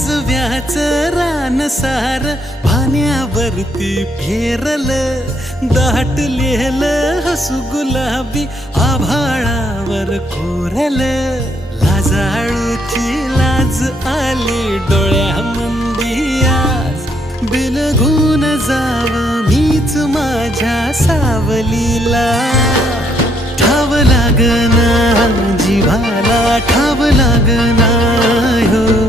काजव्याच रान सार पाण्यावरती फेरलं दाटलेलं हसू गुलाबी आभाळावर कोरलं लाजाळूची लाज आली डोळ्यामंदी आज बिलगून जाव मीच माझ्या सावलीला ठाव लागना जीवाला ठाव लागना हो